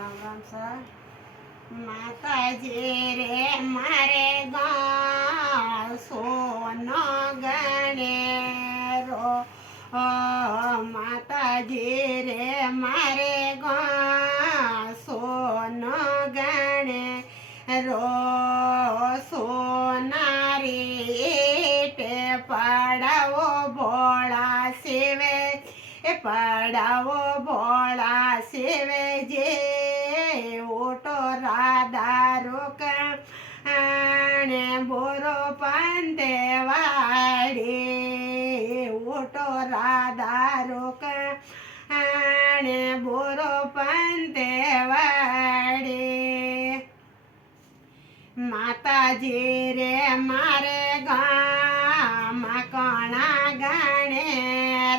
Ram Ram sir માતાજી રે મારે ગા સોનો ગણે રો માતાજી રે મારે ગા સોનો ગણે રો સોનારી તે પડાવો ભોળા શિવે પડાવો ભોળા શિવે જે ઓટો રાધા રોકાણે બોરો પંતે વાડી ઓટો રાધા રોકાણે બોરો પંતે વાડી માતાજી રે મારે ગામમાં કોણા ગણે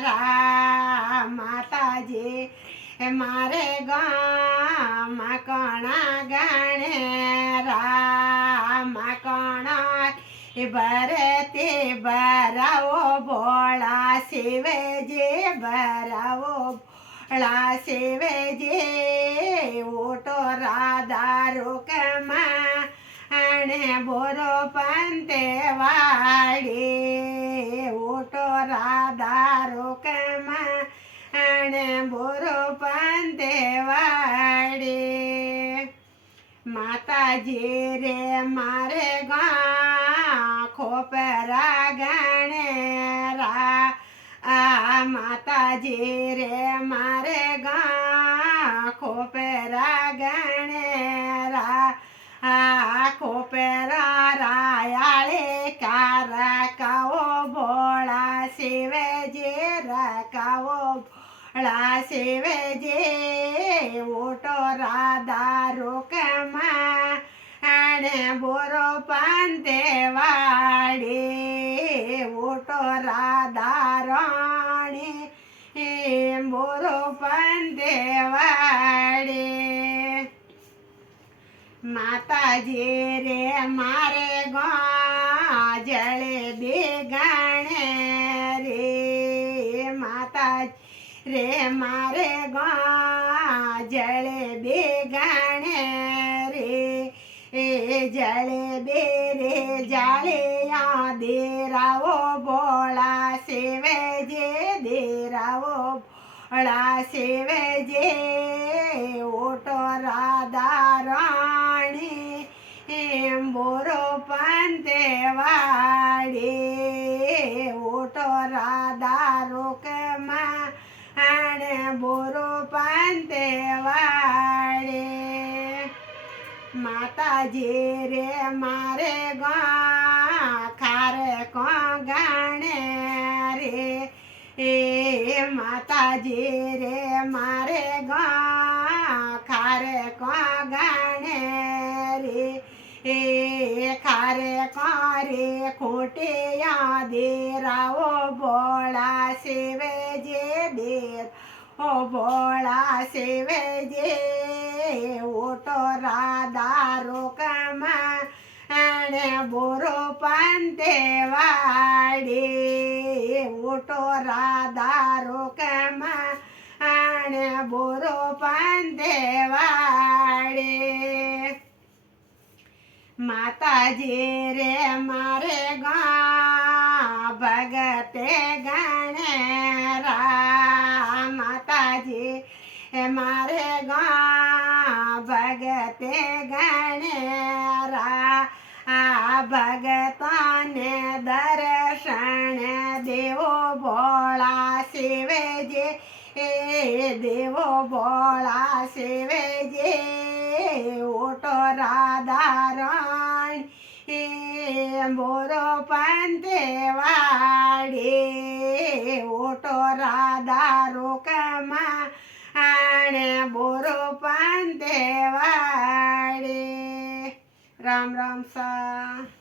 રા માતાજી મારે ગામમાં કોણા ગણે રામ કોણા ભરતે ભરાવો ભોળા શિવજે ભરાવો ભોળા શિવજે ઓટો રાધા રોકમાં અને બોરો પંતે વાડી ઓટો રાધા રોકમાં અને બોરો પંતે વાડી માતાજી રે મારે ગા ખોપરા ગણે રા માતાજી રે મારે ગા ખોપરા ગણે રા ખોપરા રાયાળે કારકાવો ભોળા શિવજે રકાવો ભોળા શિવજે ઓટો રાધા રોકમાં અને બોરો પંતે વાડી ઓટો રાધા રાણી બોરો પંતે વાડી માતાજી રે મારે ગા જળે બેગણે રે માતાજી રે મારે ગા જળે બેગણે રે જળે બે રે જાળે દેરાવો ભોળા શિવજે દેરાવો ભોળા શિવજે ઓટો રાધા રાણી બોરો પંતે વાડી ઓટો રાધા રોકમાં અને બોરો પંતે વાડી માતાજી રે મારે ગા ખાર કો ગણે રે માતાજી રે મારે ગા ખાર કો ગણે રે ખારે કારે ખોટિયા દેરાવો ભોળા શિવજે દેર ઓ ભોળા શિવજે ઓટો રાધા રોકમાં અને બોરો પંતે વાડી ઓટો રાધા રોકમાં અને બોરો પંતે વાડી માતાજી રે મારે ગા ભગતે ગણે રા માતાજી મારે ગા ભગતે ગણે રા ભગતાને દર્શન દેવો ભોળા શિવજે દેવો ભોળા શિવજે ઓટો રાધા રાણી બોરો પંતે વાડી ઓટો રાધા રોકમાં અને બોરો પંતે વાડી રામ રામ સા